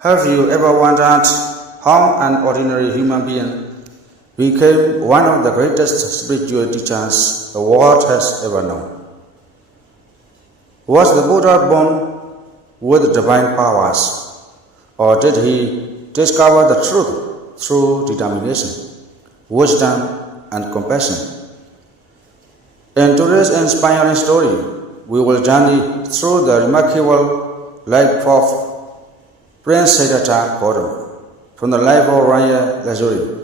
Have you ever wondered how an ordinary human being became one of the greatest spiritual teachers the world has ever known? Was the Buddha born with divine powers, or did he discover the truth through determination, wisdom, and compassion? In today's inspiring story, we will journey through the remarkable life of Prince Siddhartha Gautama, from the life of royal luxury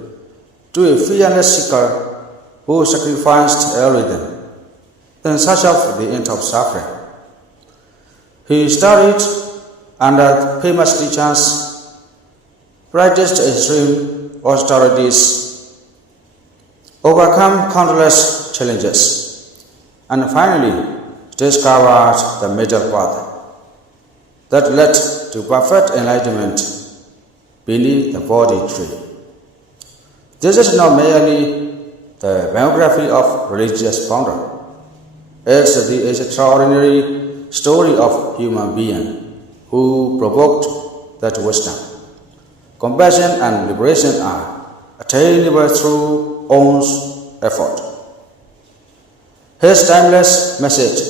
to a fearless seeker who sacrificed everything in search of the end of suffering. He studied under famous teachers, practiced extreme austerities, overcome countless challenges, and finally discovered the middle path that led to perfect enlightenment beneath the Bodhi tree. This is not merely the biography of religious founder. It's the extraordinary story of human being who provoked that wisdom. Compassion and liberation are attainable through one's effort. His timeless message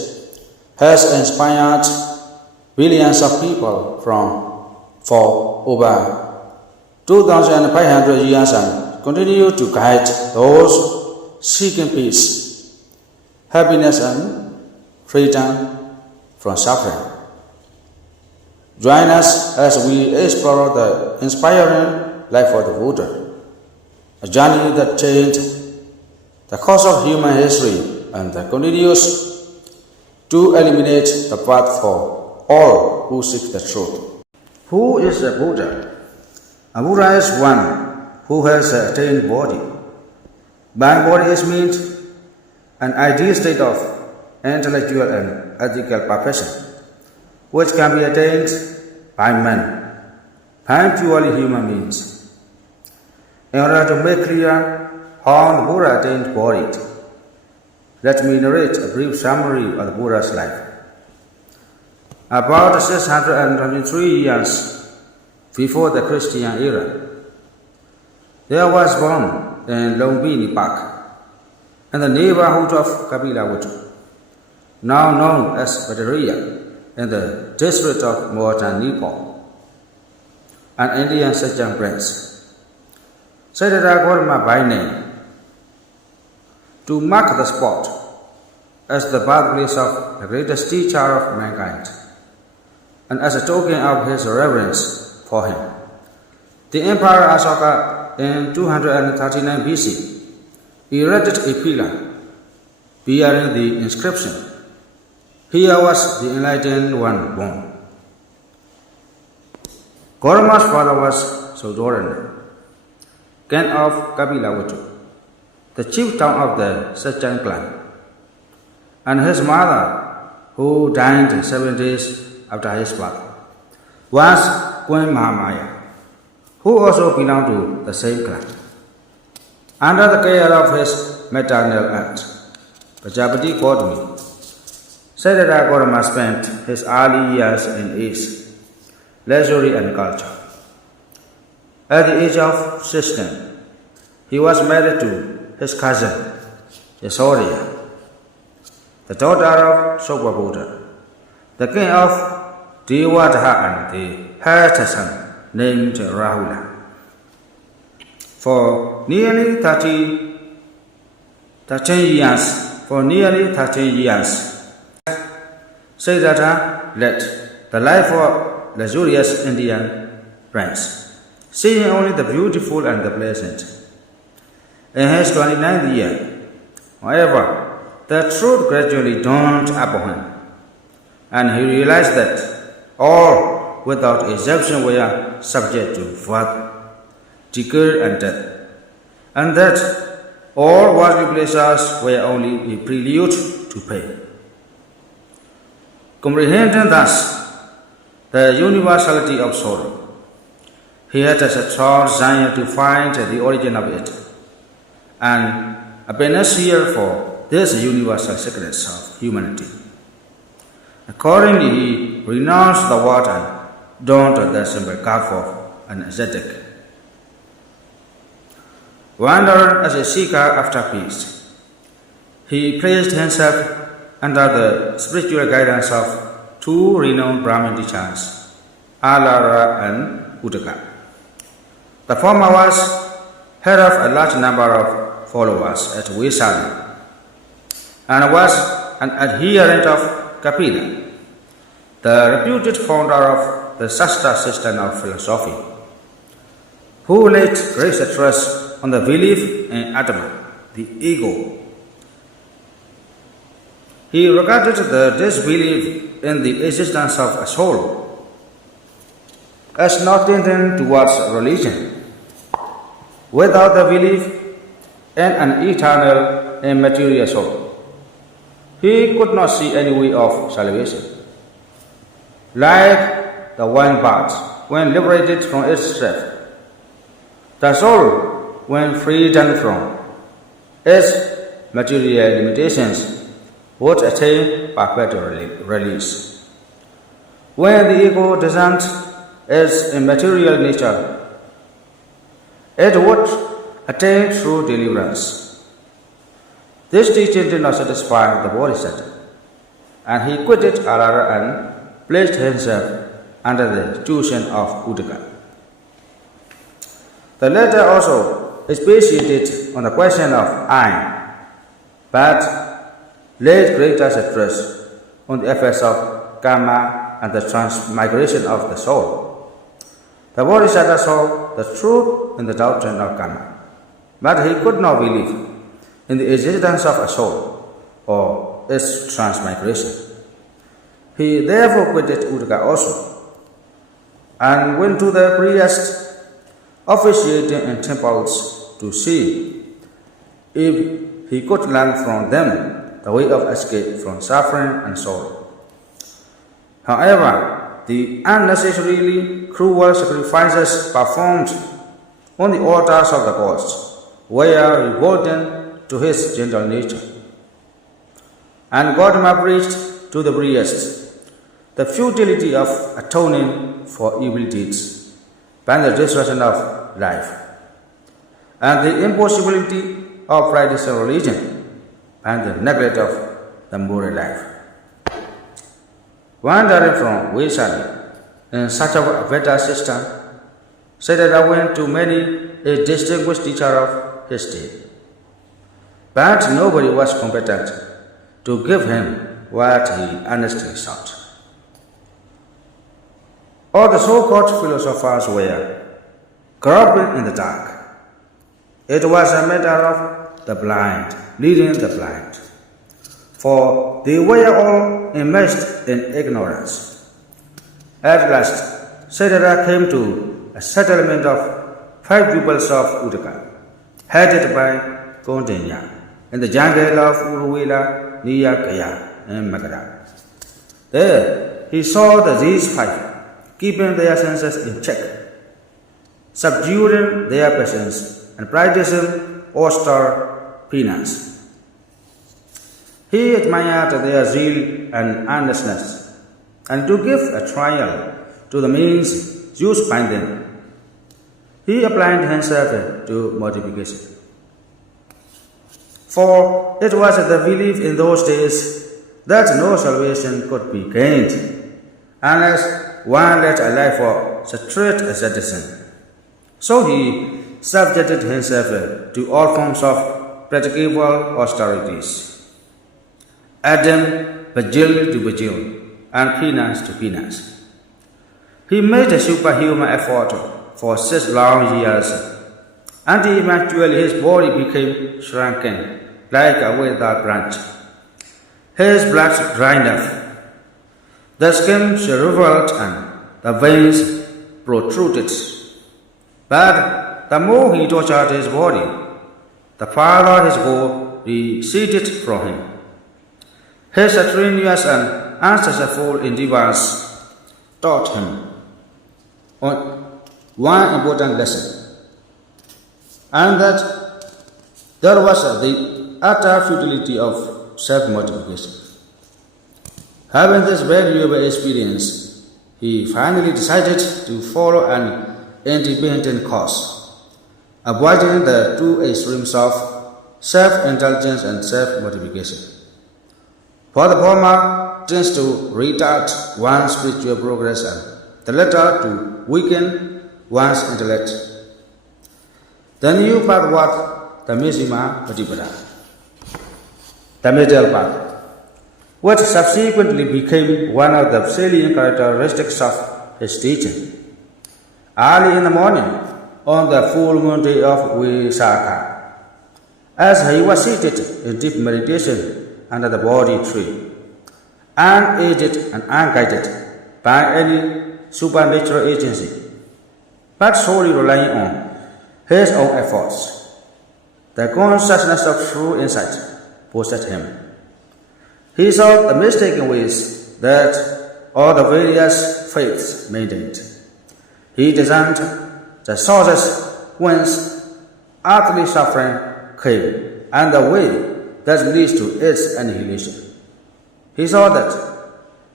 has inspired billions of people for over 2,500 years and continue to guide those seeking peace, happiness, and freedom from suffering. Join us as we explore the inspiring life of the Buddha, a journey that changed the course of human history and continues to illuminate the path for all who seek the truth. Who is a Buddha? A Buddha is one who has attained Bodhi. By Bodhi is meant an ideal state of intellectual and ethical perfection, which can be attained by men by purely human means. In order to make clear how the Buddha attained Bodhi, let me narrate a brief summary of the Buddha's life. About 623 years before the Christian era, there was born in Lumbini Park, in the neighborhood of Kapilavatthu, now known as Bhattacharya, in the district of modern Nepal, an Indian Sejong prince. Siddhartha Gautama by name, to mark the spot as the birthplace of the greatest teacher of mankind, and as a token of his reverence for him. The Emperor Ashoka in 239 BC erected a pillar bearing the inscription, "Here was the enlightened one born." Gautama's father was Siddhartha, king of Kapilavatthu, the chief town of the Sejong clan, and his mother, who died 7 days after his birth, was Queen Mahamaya, who also belonged to the same clan. Under the care of his maternal aunt, Prajapati Gautami, Siddhartha Gautama spent his early years in ease, luxury, and culture. At the age of 16, he was married to his cousin, Yasodhya, the daughter of Sogabuddha, the king of Devadaha, and the her son named Rahula. For nearly 13 years, Siddhartha led the life of luxurious Indian prince, seeing only the beautiful and the pleasant. In his 29th year, however, the truth gradually dawned upon him, and he realized that all, without exception, were subject to birth, decay, and death, and that all worldly pleasures were only a prelude to pain. Comprehending thus the universality of sorrow, he had a strong desire to find the origin of it, and a panacea for this universal sickness of humanity. Accordingly, he renounced the world and donned the simple garb of an ascetic. Wandering as a seeker after peace, he placed himself under the spiritual guidance of two renowned Brahmin teachers, Alara and Uddaka. The former was head of a large number of followers at Vaisali and was an adherent of Kapila, the reputed founder of the Shastra system of philosophy, who laid great stress on the belief in Atma, the ego. He regarded the disbelief in the existence of a soul as not intended towards religion. Without the belief in an eternal immaterial soul, he could not see any way of salvation. Like the wine bat, when liberated from its trap, the soul, when freed from its material limitations, would attain perpetual release. When the ego discerns its immaterial nature, it would attain true deliverance. This teaching did not satisfy the Bodhisattva, and he quitted Alara and placed himself under the tuition of Uddaka. The latter also expatiated on the question of I, but laid greater stress on the effects of karma and the transmigration of the soul. The Bodhisattva saw the truth in the doctrine of karma, but he could not believe in the existence of a soul or its transmigration. He therefore quitted Uddaka also and went to the priests officiating in temples to see if he could learn from them the way of escape from suffering and sorrow. However, the unnecessarily cruel sacrifices performed on the altars of the gods were revolting to his gentle nature. And Gautama preached to the priests the futility of atoning for evil deeds by the destruction of life, and the impossibility of practicing religion by the neglect of the moral life. Wandering from Vaisali in such a better system, Siddhartha went to many a distinguished teacher of his day. But nobody was competent to give him what he earnestly sought. All the so-called philosophers were groping in the dark. It was a matter of the blind leading the blind, for they were all immersed in ignorance. At last, Siddhartha came to a settlement of 5 pupils of Uddaka, headed by Kaundinya, in the jungle of Uruvela, Niyakaya, and Magara. There, he saw these 5 keeping their senses in check, subduing their passions, and practicing austere penance. He admired their zeal and earnestness, and to give a trial to the means used by them, he applied himself to mortification. For it was the belief in those days that no salvation could be gained unless one led a life of strict asceticism. So he subjected himself to all forms of practicable austerities, Adam vigil to vigil, and penance to penance. He made a superhuman effort for 6 long years, and eventually his body became shrunken like a withered branch. His blood dried up, the skin shriveled, and the veins protruded. But the more he tortured his body, the farther his goal receded from him. His strenuous and unsuccessful endeavors taught him one important lesson, and that there was the utter futility of self-mortification. Having this valuable experience, he finally decided to follow an independent course, avoiding the two extremes of self-indulgence and self-mortification. For the former tends to retard one's spiritual progress and the latter to weaken one's intellect. The new path was the Majjhima Patipada, the middle path, which subsequently became one of the salient characteristics of his teaching. Early in the morning, on the full moon day of Vaisakha, as he was seated in deep meditation under the Bodhi tree, unaided and unguided by any supernatural agency, but solely relying on his own efforts, the consciousness of true insight possessed him. He saw the mistaken ways that all the various faiths maintained. He discerned the sources whence earthly suffering came and the way that leads to its annihilation. He saw that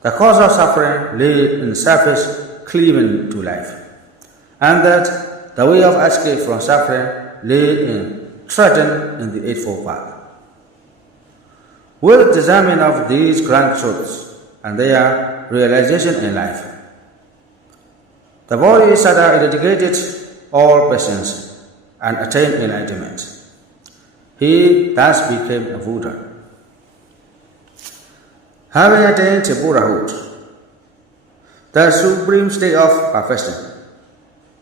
the cause of suffering lay in selfish clinging to life, and that the way of escape from suffering lay in treading in the Eightfold Path. With discernment of these grand truths and their realization in life, the Bodhisattva eradicated all passions and attained enlightenment. He thus became a Buddha. Having attained Buddhahood, the supreme state of perfection,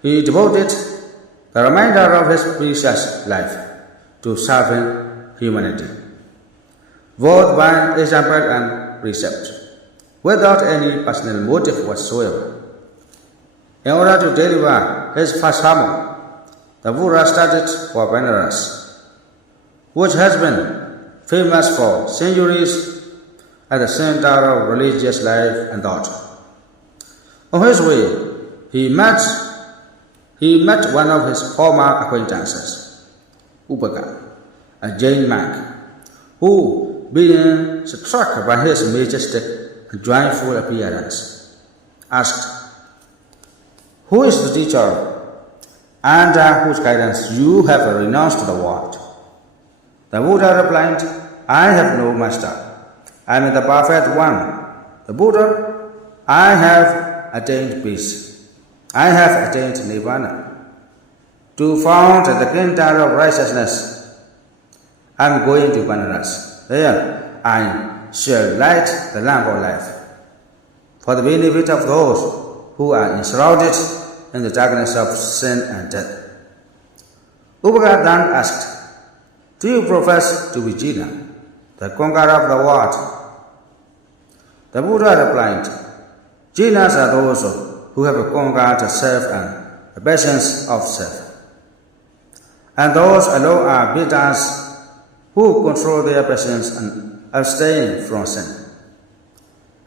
he devoted the remainder of his precious life to serving humanity, both by example and precept, without any personal motive whatsoever. In order to deliver his first sermon, the Buddha started for Benares, which has been famous for centuries at the center of religious life and thought. On his way, he met one of his former acquaintances, Upaka, a Jain monk, who, being struck by his majestic and joyful appearance, asked, "Who is the teacher under whose guidance you have renounced the world?" The Buddha replied, "I have no master. I am the perfect one. The Buddha, I have attained peace. I have attained nirvana. To found the kingdom of righteousness, I am going to Benares. There I shall light the lamp of life for the benefit of those who are enshrouded in the darkness of sin and death." Upaka then asked, "Do you profess to be Jina, the conqueror of the world?" The Buddha replied, "Jinas are those who have conquered self and the passions of self, and those alone are Vedas who control their passions and abstain from sin.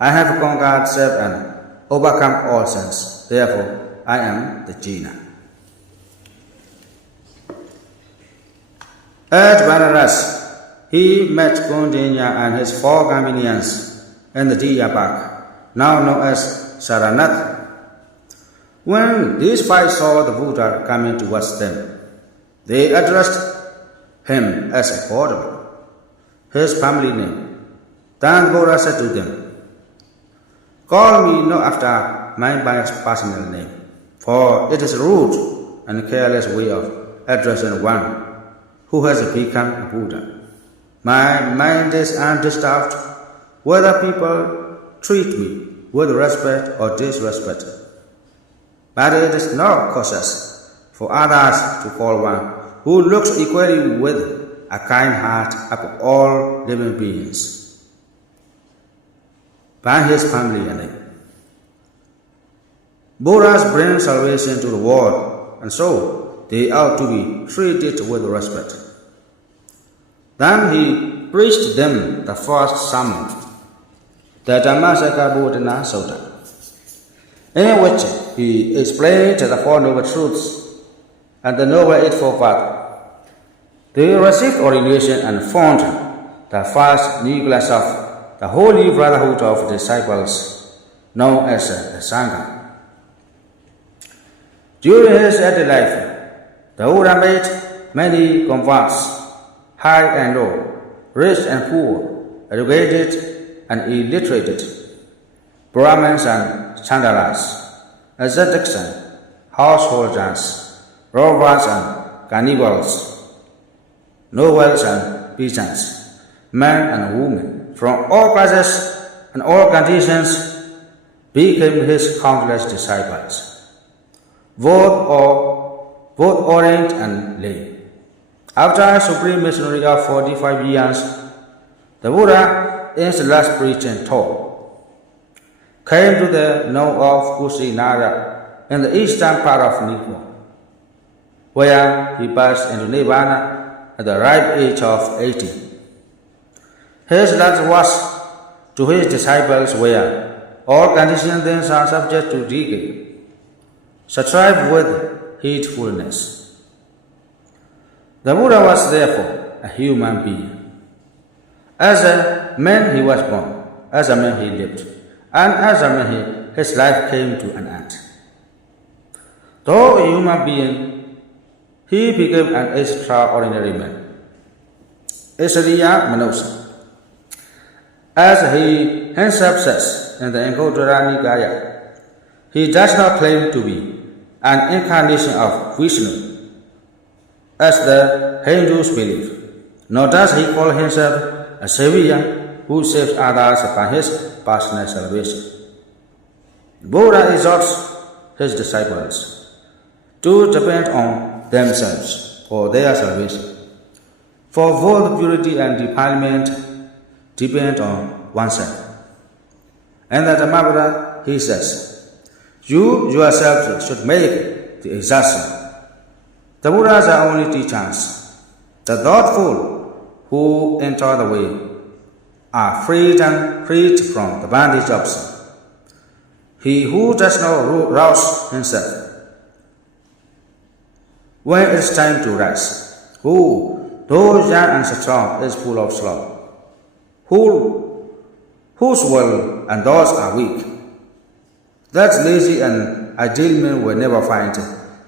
I have conquered self and overcome all sins. Therefore, I am the Jina." At Benares, he met Kondinya and his four companions in the Diya Park, now known as Saranath. When these five saw the Buddha coming towards them, they addressed him as a Gotama, his family name. Then the Buddha said to them, "Call me not after my personal name, for it is a rude and careless way of addressing one who has become a Buddha. My mind is undisturbed whether people treat me with respect or disrespect. But it is not cautious for others to call one who looks equally with a kind heart upon all living beings by his family name. Buddhas bring salvation to the world, and so they ought to be treated with respect." Then he preached them the first sermon, the Dhammasakabodhana Sutta, in which he explained the Four Noble Truths and the Noble Eightfold Path. They received ordination and formed the first nucleus of the Holy Brotherhood of Disciples known as the Sangha. During his early life, the Buddha made many converts, high and low, rich and poor, educated and illiterate, Brahmins and Chandalas, ascetics and householders, robbers and cannibals, nobles and peasants, men and women, from all classes and all conditions, became his countless disciples, both orient and lay. After a supreme missionary of 45 years, the Buddha, in his last preaching tour, came to the known of Kusinara in the eastern part of Nepal, where he passed into Nirvana at the ripe age of 80. His last words to his disciples were, all conditioned things are subject to decay. Strive with heedfulness. The Buddha was therefore a human being. As a man he was born, as a man he lived, and as a man his life came to an end. Though a human being, he became an extraordinary man. Isariya Manosa. As he himself says in the Anguttara Nikaya, he does not claim to be an incarnation of Vishnu, as the Hindus believe, nor does he call himself a savior who saves others by his personal salvation. Buddha exhorts his disciples to depend on themselves for their salvation, for both purity and defilement depend on oneself. And the Dhammapada, he says, you yourselves should make the exertion. The Buddhas are only teachers. The thoughtful who enter the way are freed from the bondage of sin. He who does not rouse himself when it's time to rise, who, though young and strong, is full of sloth, whose will and thoughts are weak, that lazy and ideal man will never find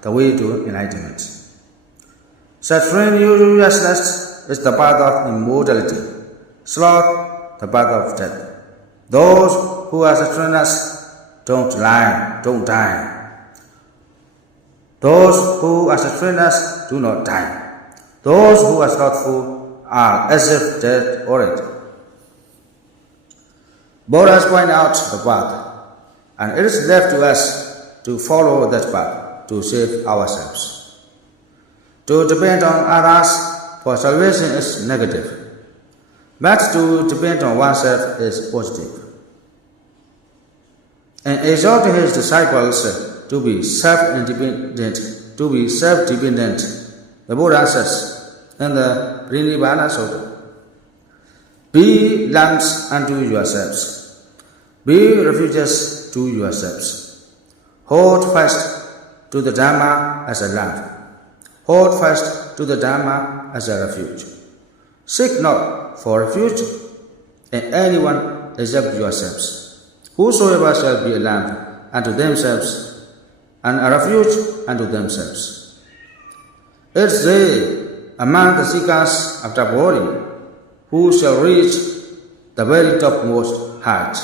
the way to enlightenment. Such strenuousness is the path of immortality, sloth the path of death. Those who are strenuous don't die. Those who are strenuous do not die. Those who are slothful are as if dead already. Buddhas point out the path, and it is left to us to follow that path to save ourselves. To depend on others for salvation is negative, but to depend on oneself is positive. And exhorting his disciples to be self-dependent, the Buddha says in the Prinivana Sutta, be lamps unto yourselves, be refuges to yourselves. Hold fast to the Dhamma as a lamp. Hold fast to the Dhamma as a refuge. Seek not for refuge in anyone except yourselves. Whosoever shall be a lamp unto themselves and a refuge unto themselves. It's they among the seekers after body who shall reach the very topmost height.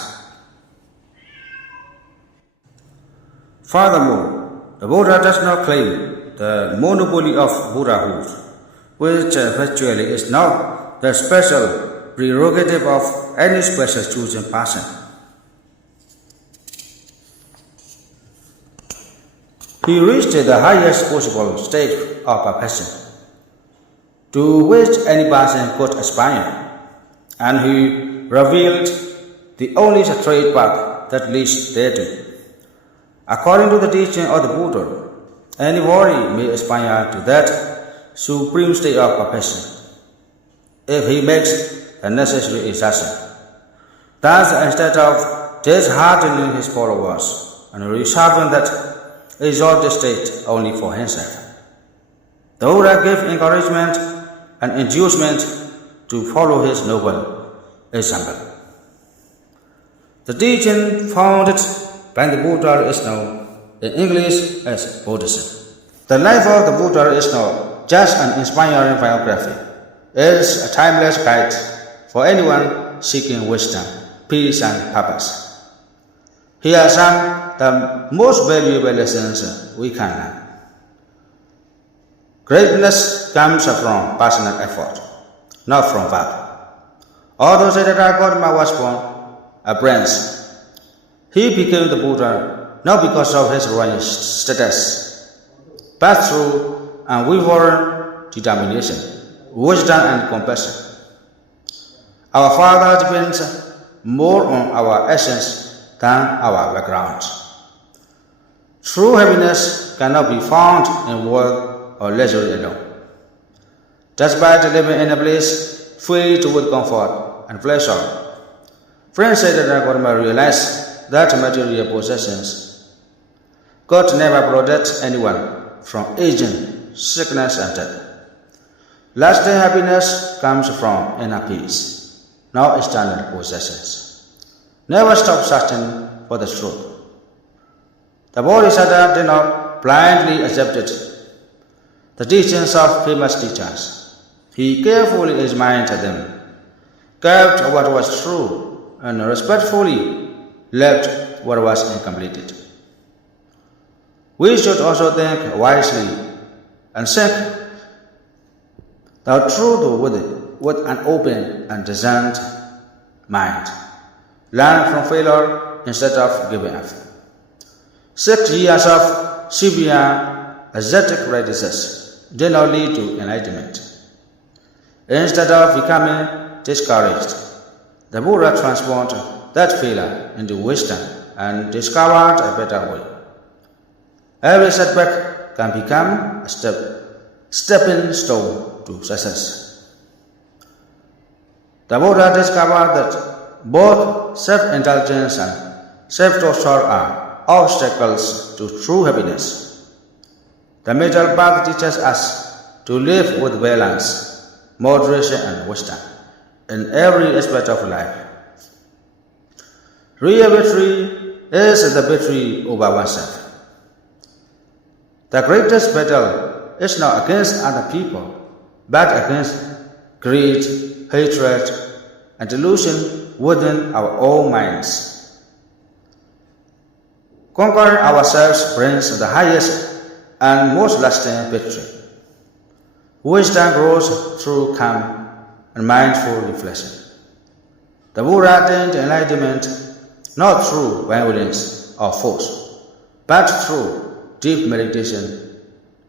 Furthermore, the Buddha does not claim the monopoly of Buddhahood, which virtually is not the special prerogative of any special chosen person. He reached the highest possible state of perfection, to which any person could aspire, and he revealed the only straight path that leads thereto. According to the teaching of the Buddha, anybody may aspire to that supreme state of perfection, if he makes the necessary exertion. Thus, instead of disheartening his followers and reserving that exalted state only for himself, the Buddha gave encouragement and inducement to follow his noble example. The teaching founded by the Buddha is known in English as Buddhism. The life of the Buddha is not just an inspiring biography. It is a timeless guide for anyone seeking wisdom, peace, and purpose. Here are some of the most valuable lessons we can learn. Greatness comes from personal effort, not from birth. Although Siddhartha Gautama was born a prince, he became the Buddha not because of his royal status, but through unwavering determination, wisdom, and compassion. Our Father depends more on our actions than our background. True happiness cannot be found in wealth or luxury alone. Despite living in a place filled with comfort and pleasure, Prince Siddhartha Gautama realized that material possessions could never protect anyone from aging, sickness, and death. Lasting happiness comes from inner peace, not external possessions. Never stop searching for the truth. The Bodhisattva did not blindly accept the teachings of famous teachers. He carefully examined them, kept what was true, and respectfully left what was incomplete. We should also think wisely and seek the truth with an open and discerned mind. Learn from failure instead of giving up. 6 years of severe ascetic practices did not lead to enlightenment. Instead of becoming discouraged, the Buddha transformed that failure into wisdom and discovered a better way. Every setback can become a stepping stone to success. The Buddha discovered that both self-indulgence and self-torture are obstacles to true happiness. The middle path teaches us to live with balance, moderation, and wisdom in every aspect of life. Real victory is the victory over oneself. The greatest battle is not against other people, but against greed, hatred, and delusion within our own minds. Conquering ourselves brings the highest and most lasting victory. Wisdom grows through calm and mindful reflection. The Buddha attained enlightenment not through violence or force, but through deep meditation,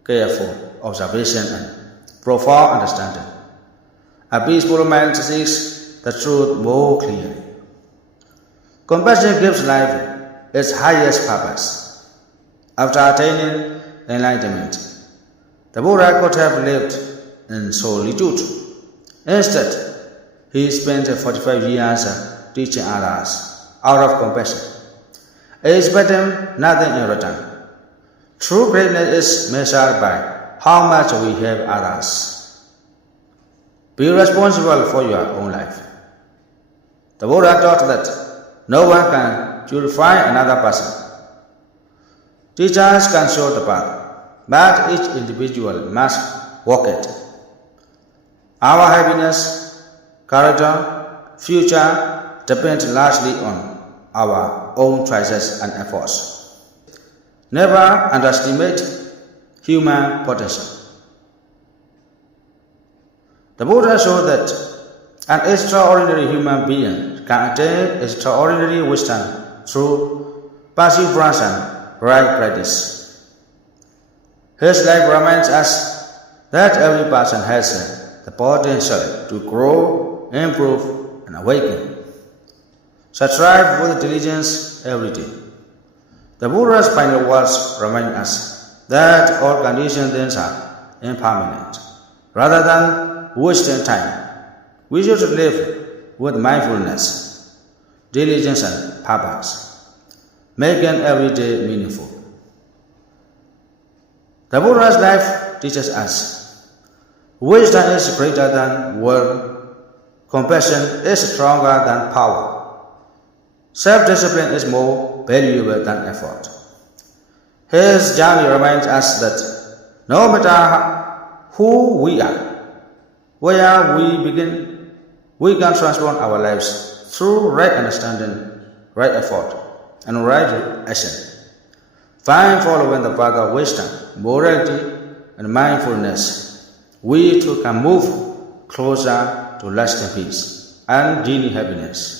careful observation, and profound understanding. A peaceful mind sees the truth more clearly. Compassion gives life its highest purpose. After attaining enlightenment, the Buddha could have lived in solitude. Instead, he spent 45 years teaching others out of compassion, expecting nothing in return. True greatness is measured by how much we help others. Be responsible for your own life. The Buddha taught that no one can purify another person. Teachers can show the path, but each individual must walk it. Our happiness, character, future depend largely on our own choices and efforts. Never underestimate human potential. The Buddha showed that an extraordinary human being can attain extraordinary wisdom through perseverance and right practice. His life reminds us that every person has the potential to grow, improve, and awaken. So strive with diligence every day. The Buddha's final words remind us that all conditioned things are impermanent. Rather than wasting time, we should live with mindfulness, diligence, and purpose, making every day meaningful. The Buddha's life teaches us wisdom is greater than will, compassion is stronger than power, Self-discipline is more valuable than effort. His journey reminds us that no matter who we are, where we begin, we can transform our lives through right understanding, right effort, and right action. By following the path of wisdom, morality, and mindfulness, we too can move closer to lasting peace and genuine happiness.